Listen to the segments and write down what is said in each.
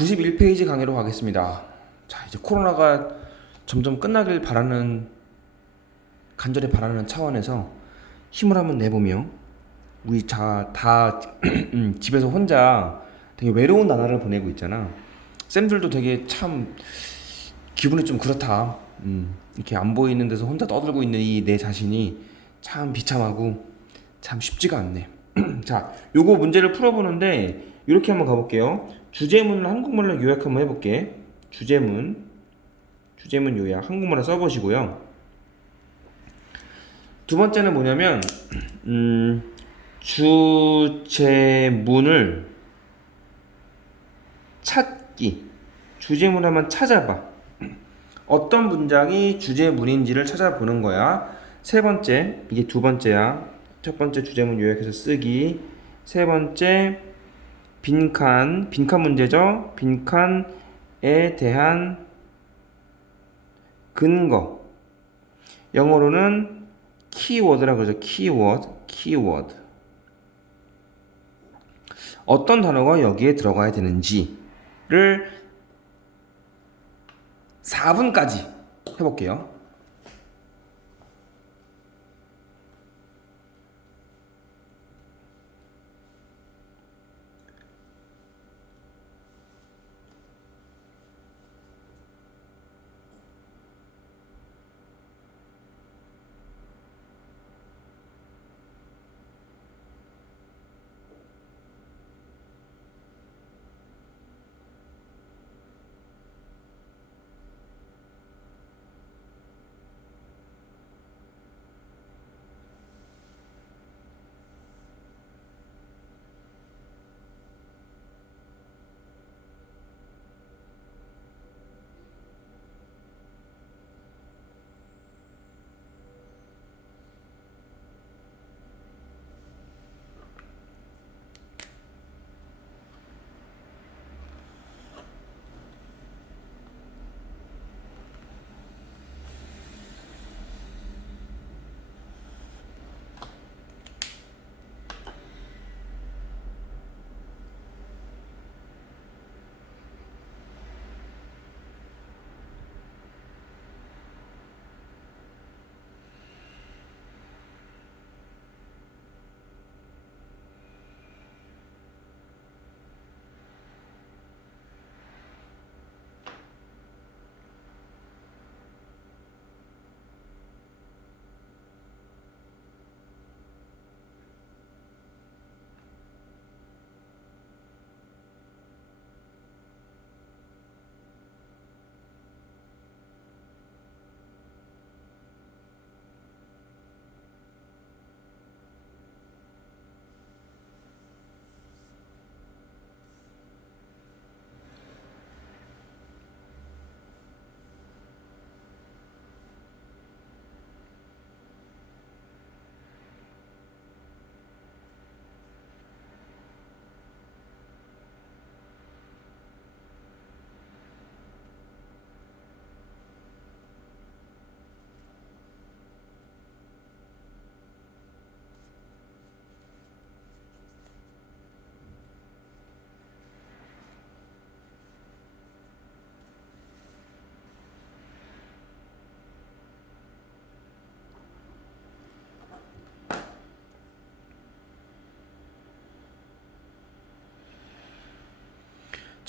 91페이지 강의로 가겠습니다. 자, 이제 코로나가 점점 끝나길 간절히 바라는 차원에서 힘을 한번 내보며 우리 다 집에서 혼자 되게 외로운 나날을 보내고 있잖아. 쌤들도 되게 참 기분이 좀 그렇다. 이렇게 안 보이는 데서 혼자 떠들고 있는 이 내 자신이 참 비참하고 참 쉽지가 않네. 자, 요거 문제를 풀어보는데 이렇게 한번 가볼게요. 주제문을 한국말로 요약 한번 해볼게. 주제문 요약 한국말로 써보시고요. 두 번째는 뭐냐면 주제문을 찾기. 주제문 한번 찾아봐. 어떤 문장이 주제문인지를 찾아보는 거야. 세 번째, 이게 두 번째야. 첫 번째 주제문 요약해서 쓰기. 세 번째 빈칸 문제죠. 빈칸에 대한 근거. 영어로는 키워드라고 그러죠. 키워드. 어떤 단어가 여기에 들어가야 되는지를 4분까지 해볼게요.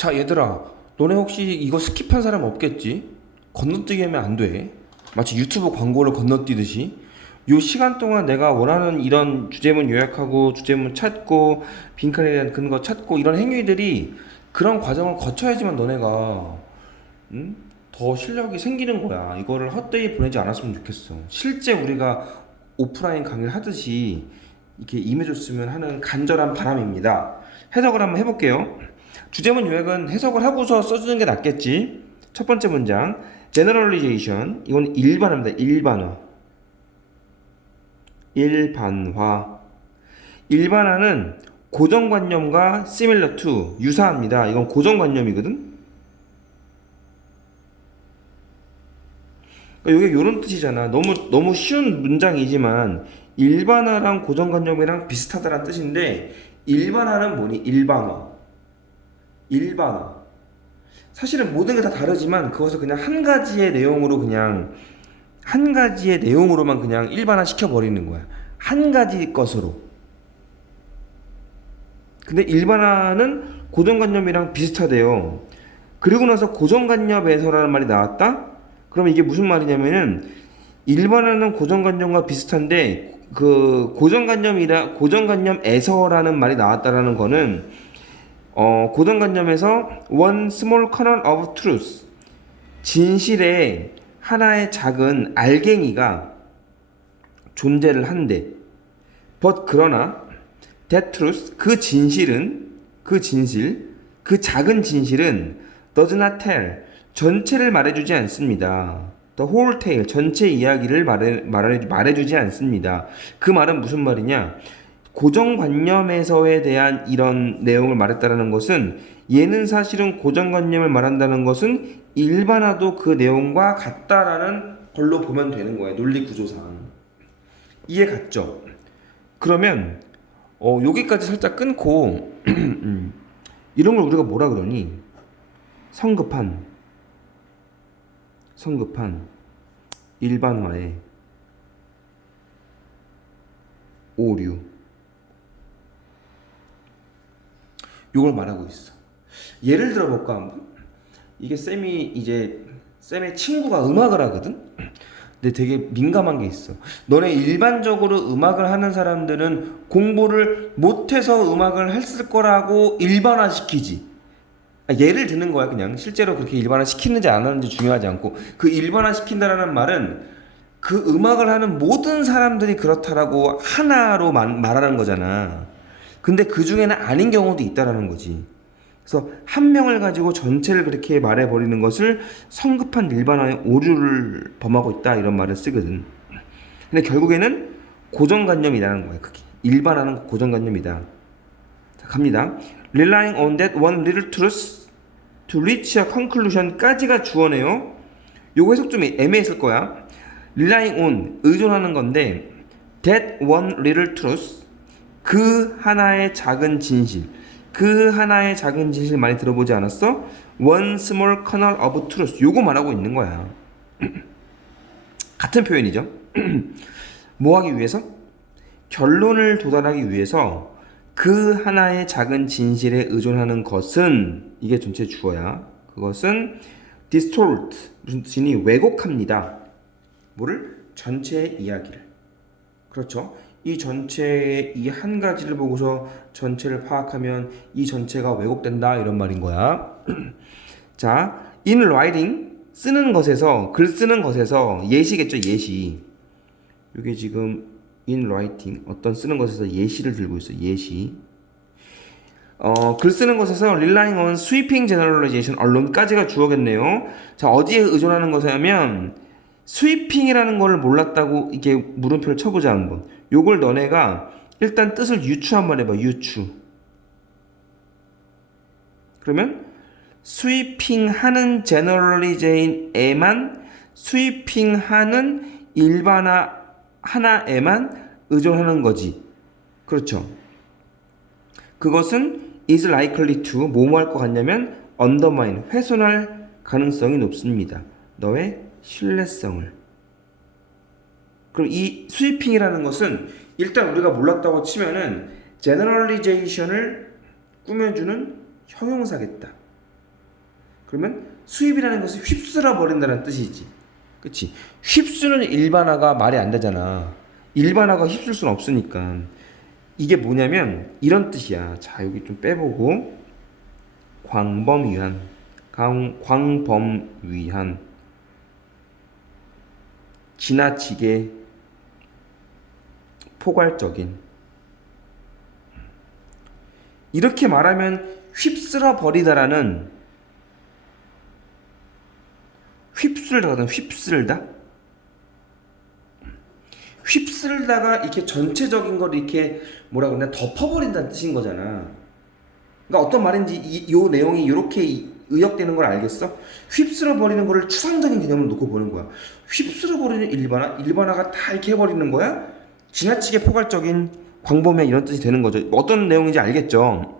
자, 얘들아, 너네 혹시 이거 스킵한 사람 없겠지? 건너뛰기 하면 안 돼. 마치 유튜브 광고를 건너뛰듯이. 요 시간 동안 내가 원하는 이런 주제문 요약하고 주제문 찾고 빈칸에 대한 근거 찾고 이런 행위들이 그런 과정을 거쳐야지만 너네가 더 실력이 생기는 거야. 이거를 헛되이 보내지 않았으면 좋겠어. 실제 우리가 오프라인 강의를 하듯이 이렇게 임해줬으면 하는 간절한 바람입니다. 해석을 한번 해볼게요. 주제문 요약은 해석을 하고서 써주는 게 낫겠지. 첫 번째 문장 generalization. 이건 일반화입니다. 일반화. 일반화는 고정관념과 similar to 유사합니다. 이건 고정관념이거든. 그러니까 이게 이런 뜻이잖아. 너무 쉬운 문장이지만 일반화랑 고정관념이랑 비슷하다는 뜻인데 일반화는 뭐니? 일반화. 사실은 모든 게 다 다르지만 그것을 그냥 한 가지의 내용으로 그냥 한 가지의 내용으로만 그냥 일반화 시켜버리는 거야. 한 가지 것으로. 근데 일반화는 고정관념이랑 비슷하대요. 그리고 나서 고정관념에서라는 말이 나왔다? 그러면 이게 무슨 말이냐면은 일반화는 고정관념과 비슷한데 그 고정관념에서라는 말이 나왔다라는 거는 고정관념에서 one small kernel of truth 진실의 하나의 작은 알갱이가 존재를 한대. but 그러나 that truth 그 작은 진실은 does not tell 전체를 말해주지 않습니다. the whole tale 전체 이야기를 말해주지 않습니다. 그 말은 무슨 말이냐? 고정관념에서에 대한 이런 내용을 말했다라는 것은 얘는 사실은 고정관념을 말한다는 것은 일반화도 그 내용과 같다라는 걸로 보면 되는 거예요. 논리 구조상. 이해 갔죠? 그러면 여기까지 살짝 끊고 이런 걸 우리가 뭐라 그러니? 성급한 일반화의 오류 요걸 말하고 있어. 예를 들어 볼까 한번? 이게 쌤의 친구가 음악을 하거든? 근데 되게 민감한 게 있어. 너네 일반적으로 음악을 하는 사람들은 공부를 못해서 음악을 했을 거라고 일반화시키지. 예를 드는 거야. 그냥 실제로 그렇게 일반화시키는지 안 하는지 중요하지 않고 그 일반화시킨다라는 말은 그 음악을 하는 모든 사람들이 그렇다라고 하나로 말하는 거잖아. 근데 그 중에는 아닌 경우도 있다라는 거지. 그래서 한 명을 가지고 전체를 그렇게 말해버리는 것을 성급한 일반화의 오류를 범하고 있다 이런 말을 쓰거든. 근데 결국에는 고정관념이라는 거야. 그게 일반화는 고정관념이다. 자, 갑니다. Relying on that one little truth to reach a conclusion까지가 주어네요. 요거 해석 좀 애매했을 거야. Relying on 의존하는 건데 that one little truth 그 하나의 작은 진실 많이 들어보지 않았어? One small kernel of truth 요거 말하고 있는 거야. 같은 표현이죠. 뭐 하기 위해서? 결론을 도달하기 위해서 그 하나의 작은 진실에 의존하는 것은 이게 전체 주어야. 그것은 distort 무슨 뜻이니? 왜곡합니다. 뭐를? 전체의 이야기를. 그렇죠. 이 전체의 이 한 가지를 보고서 전체를 파악하면 이 전체가 왜곡된다 이런 말인 거야. 자, in writing 쓰는 것에서 글 쓰는 것에서 예시겠죠. 예시. 이게 지금 in writing 어떤 쓰는 것에서 예시를 들고 있어. 예시. 글 쓰는 것에서 relying on sweeping generalization 언론까지가 주어겠네요. 자, 어디에 의존하는 것이냐면 스위핑이라는 걸 몰랐다고 이게 물음표를 쳐보자 한번. 요걸 너네가 일단 뜻을 유추 한번 해봐. 유추. 그러면 스위핑하는 제너럴리제인에만 스위핑하는 일반화 하나에만 의존하는 거지. 그렇죠. 그것은 is likely to 뭐뭐 할 것 같냐면 undermine 훼손할 가능성이 높습니다. 너의 신뢰성을. 그럼 이 스위핑이라는 것은 일단 우리가 몰랐다고 치면은 제너럴리제이션을 꾸며주는 형용사겠다. 그러면 수입이라는 것을 휩쓸어 버린다는 뜻이지. 그치? 휩쓰는 일반화가 말이 안 되잖아. 일반화가 휩쓸 수는 없으니까. 이게 뭐냐면 이런 뜻이야. 자, 여기 좀 빼보고 광범위한 지나치게 포괄적인 이렇게 말하면 휩쓸어 버리다라는 휩쓸다가 이렇게 전체적인 걸 이렇게 뭐라고 그러냐 덮어버린다는 뜻인 거잖아. 그러니까 어떤 말인지 요 내용이 이렇게 의역되는 걸 알겠어? 휩쓸어 버리는 거를 추상적인 개념으로 놓고 보는 거야. 휩쓸어 버리는 일반화가 다 이렇게 해버리는 거야? 지나치게 포괄적인 광범위한 이런 뜻이 되는 거죠. 어떤 내용인지 알겠죠?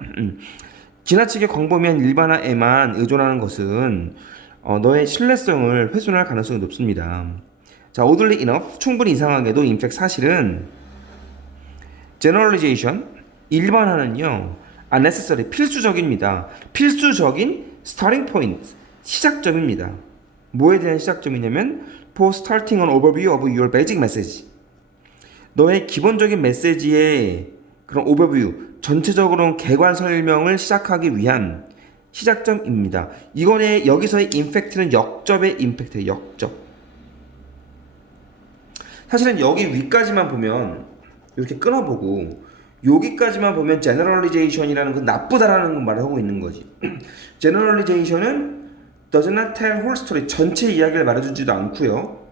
지나치게 광범위한 일반화에만 의존하는 것은 너의 신뢰성을 훼손할 가능성이 높습니다. 자, oddly enough, 충분히 이상하게도 in fact 사실은 generalization, 일반화는요, unnecessary, 필수적입니다. 필수적인 starting point, 시작점입니다. 뭐에 대한 시작점이냐면 for starting an overview of your basic message. 너의 기본적인 메시지의 그런 오버뷰, 전체적으로 개관 설명을 시작하기 위한 시작점입니다. 이거는 여기서의 임팩트는 역접의 임팩트예요. 역접. 사실은 여기 위까지만 보면 이렇게 끊어보고 여기까지만 보면 generalization이라는 건 나쁘다라는 건 말을 하고 있는 거지. generalization은 does not tell whole story, 전체 이야기를 말해주지도 않고요.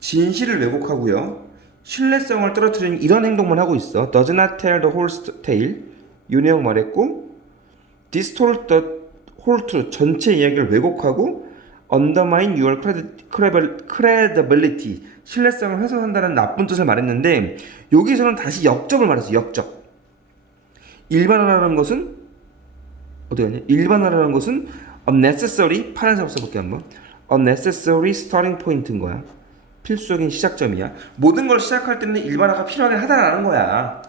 진실을 왜곡하고요. 신뢰성을 떨어뜨리는 이런 행동만 하고 있어. does not tell the whole tale. 이 내용 말했고 distort the whole truth. 전체 이야기를 왜곡하고 undermine your credibility. 신뢰성을 훼손한다는 나쁜 뜻을 말했는데 여기서는 다시 역접을 말했어. 역접. 일반화라는 것은 어떻게 하냐? 일반화라는 것은 unnecessary, 파란색 써볼게 한번. unnecessary starting point인 거야. 필수적인 시작점이야. 모든 걸 시작할 때는 일반화가 필요하긴 하다라는 거야.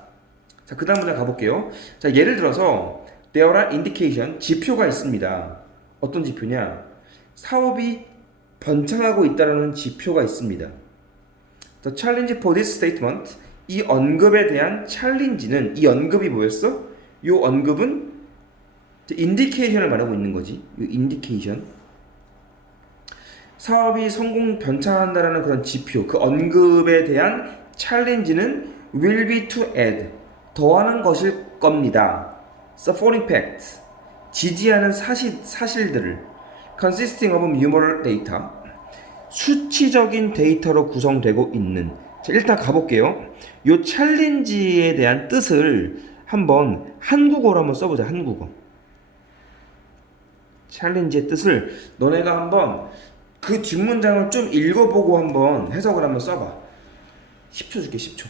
자, 그 다음 문제 가볼게요. 자, 예를 들어서 there are indication, 지표가 있습니다. 어떤 지표냐? 사업이 번창하고 있다는 지표가 있습니다. The challenge for this statement, 이 언급에 대한 챌린지는, 이 언급이 뭐였어? 이 언급은 인디케이션을 말하고 있는 거지. 이 인디케이션. 사업이 성공 번창한다라는 그런 지표, 그 언급에 대한 챌린지는 will be to add, 더하는 것일 겁니다. supporting facts, 지지하는 사실들을 consisting of numeral data, 수치적인 데이터로 구성되고 있는. 자, 일단 가볼게요. 이 챌린지에 대한 뜻을 한번 한국어로 한번 써보자. 한국어. 챌린지의 뜻을 너네가 한번 그 뒷문장을 좀 읽어보고 한번 해석을 한번 써봐. 10초 줄게. 10초.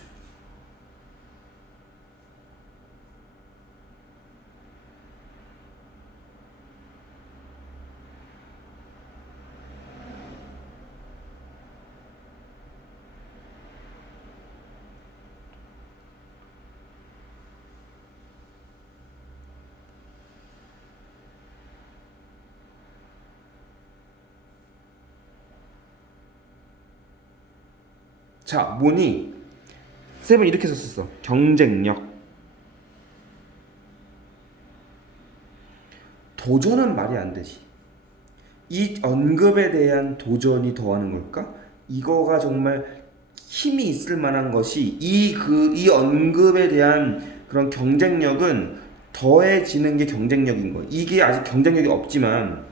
자, 뭐니? 쌤은 이렇게 썼었어. 경쟁력. 도전은 말이 안 되지. 이 언급에 대한 도전이 더하는 걸까? 이거가 정말 힘이 있을 만한 것이 이 언급에 대한 그런 경쟁력은 더해지는 게 경쟁력인 거야. 이게 아직 경쟁력이 없지만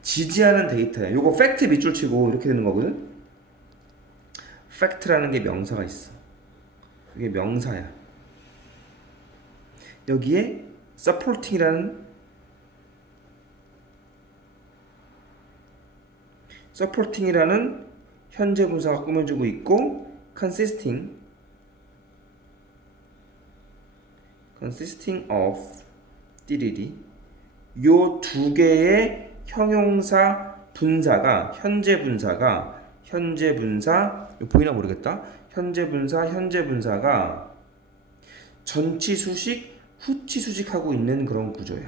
지지하는 데이터야. 요거 팩트 밑줄 치고 이렇게 되는 거거든. 팩트라는 게 명사가 있어. 이게 명사야. 여기에 supporting이라는 현재 분사가 꾸며주고 있고 consisting of 띠리리 요 두 개의 형용사 분사가 현재 분사 이거 보이나 모르겠다. 현재 분사가 전치 수식, 후치 수식하고 있는 그런 구조야.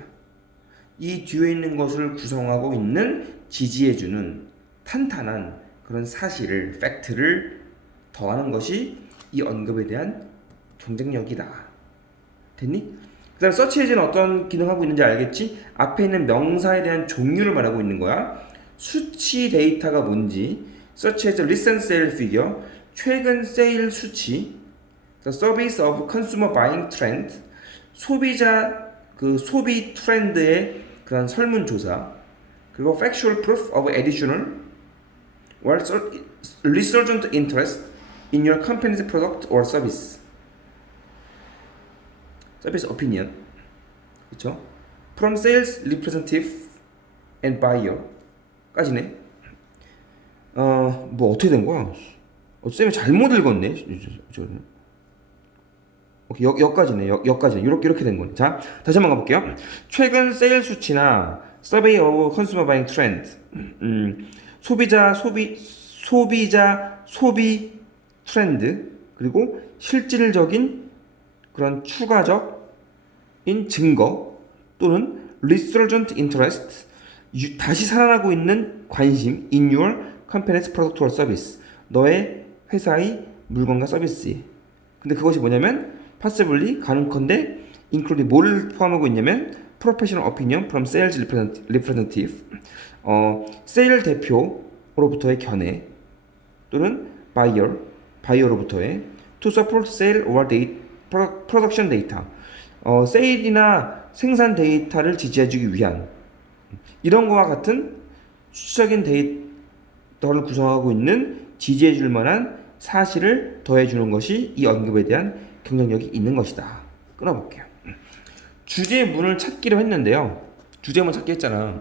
이 뒤에 있는 것을 구성하고 있는 지지해주는 탄탄한 그런 사실을, 팩트를 더하는 것이 이 언급에 대한 경쟁력이다. 됐니? 그 다음 서치 에즈는 어떤 기능하고 있는지 알겠지? 앞에 있는 명사에 대한 종류를 말하고 있는 거야. 수치 데이터가 뭔지, 서치 에즈 recent sale figure, 최근 세일 수치, the service of consumer buying trend, 소비자 그 소비 트렌드의 그런 설문조사, 그리고 factual proof of additional or resurgent interest in your company's product or service. 서비스 opinion, 그렇죠? From sales representative and buyer까지네. 뭐 어떻게 된 거야? 쌤이 잘못 읽었네. 오케이, 여기까지네. 여기까지네. 이렇게 된 거네. 자, 다시 한번 가볼게요. 최근 세일 수치나 Survey of Consumer Buying Trend, 소비자 소비 트렌드, 그리고 실질적인 그런 추가적인 증거 또는 resurgent interest, 다시 살아나고 있는 관심 in your company's product or service, 너의 회사의 물건과 서비스에. 근데 그것이 뭐냐면 possibly 가능컨대 include 뭐를 포함하고 있냐면 professional opinion from sales representative, 세일 대표로부터의 견해 또는 바이어로부터의 to support sale or production data, 세일이나 생산 데이터를 지지해주기 위한 이런 거와 같은 수적인 데이터를 구성하고 있는 지지해줄 만한 사실을 더해주는 것이 이 언급에 대한 경쟁력이 있는 것이다. 끊어볼게요. 주제의 문을 찾기로 했는데요. 주제문 찾기 했잖아.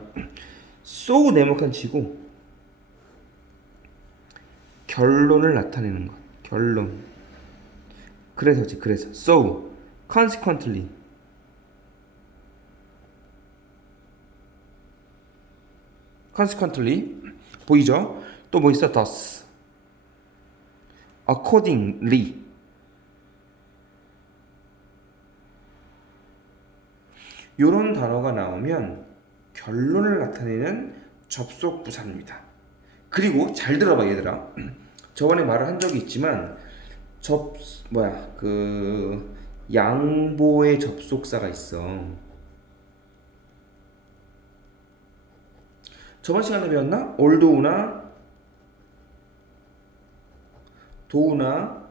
so 네모칸 치고 결론을 나타내는 것. 결론. 그래서 so consequently 보이죠? 또 뭐 있어? thus accordingly. 요런 단어가 나오면 결론을 나타내는 접속 부사입니다. 그리고 잘 들어봐 얘들아. 저번에 말을 한 적이 있지만 양보의 접속사가 있어. 저번 시간에 배웠나? although나 though나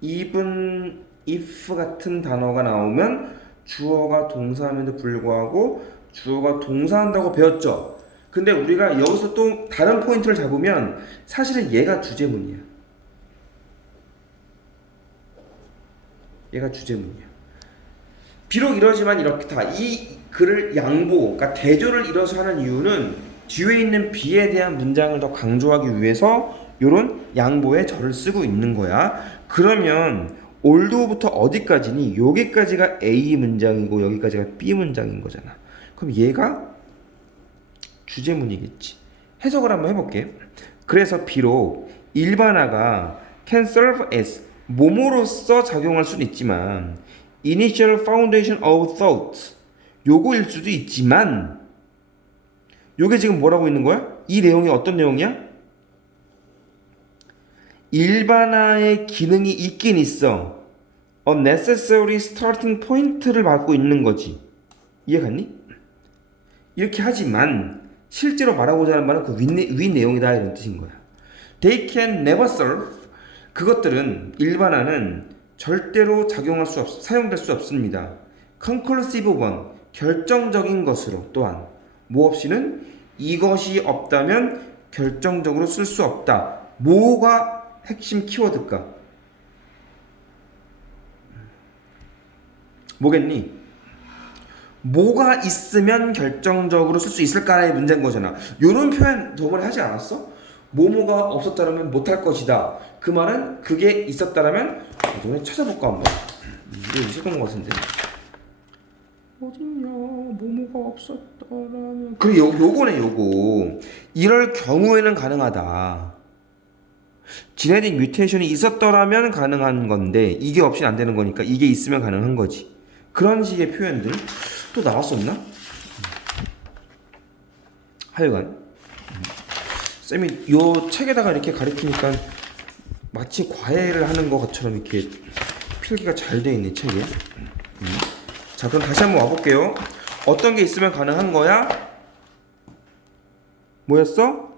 even if 같은 단어가 나오면 주어가 동사함에도 불구하고 주어가 동사한다고 배웠죠. 근데 우리가 여기서 또 다른 포인트를 잡으면 사실은 얘가 주제문이야. 비록 이러지만 이렇게 이 글을 양보, 그러니까 대조를 이뤄서 하는 이유는 뒤에 있는 B에 대한 문장을 더 강조하기 위해서 이런 양보의 절을 쓰고 있는 거야. 그러면 올드부터 어디까지니? 여기까지가 A 문장이고 여기까지가 B 문장인 거잖아. 그럼 얘가 주제문이겠지. 해석을 한번 해볼게. 그래서 비록 일반화가 can serve as 뭐뭐로서 작용할 수는 있지만 initial foundation of thought 요거일 수도 있지만 요게 지금 뭐라고 있는 거야? 이 내용이 어떤 내용이야? 일반화의 기능이 있긴 있어. A necessary starting point를 갖고 있는 거지. 이해 갔니? 이렇게 하지만 실제로 말하고자 하는 말은 그 위 내용이다 이런 뜻인 거야. They can never serve. 그것들은 일반화는 절대로 사용될 수 없습니다. Conclusive one. 결정적인 것으로 또한 뭐 없이는 이것이 없다면 결정적으로 쓸 수 없다. 뭐가 핵심 키워드일까? 뭐겠니? 뭐가 있으면 결정적으로 쓸 수 있을까라는 문제인 거잖아. 이런 표현 저번에 하지 않았어? 뭐뭐가 없었다면 못할 것이다. 그 말은 그게 있었다면 이번에 찾아볼까 한번. 이게 있었던 것 같은데. 어딨냐? 뭐뭐가 없었다면. 그리고 요거네 요거. 이럴 경우에는 가능하다. 지네틱 뮤테이션이 있었더라면 가능한 건데 이게 없이는 안 되는 거니까 이게 있으면 가능한 거지. 그런 식의 표현들 또 나왔었나? 하여간 쌤이 요 책에다가 이렇게 가르치니까 마치 과외를 하는 것처럼 이렇게 필기가 잘 돼 있네 책에. 자 그럼 다시 한번 와볼게요. 어떤 게 있으면 가능한 거야? 뭐였어?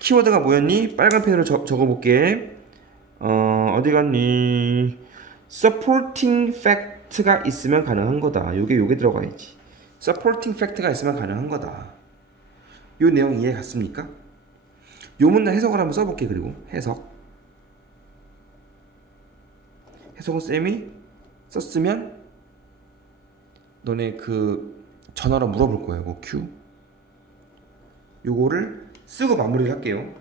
키워드가 뭐였니? 빨간 펜으로 적어볼게. 어디 갔니? supporting fact가 있으면 가능한 거다. 요게 들어가야지. supporting fact가 있으면 가능한 거다. 요 내용 이해 갔습니까? 요 문장 해석을 한번 써볼게. 그리고 해석은 쌤이 썼으면 너네 그 전화로 물어볼 거예요. 그 Q. 요거를 쓰고 마무리를 할게요.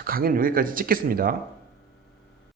자, 강의는 여기까지 찍겠습니다.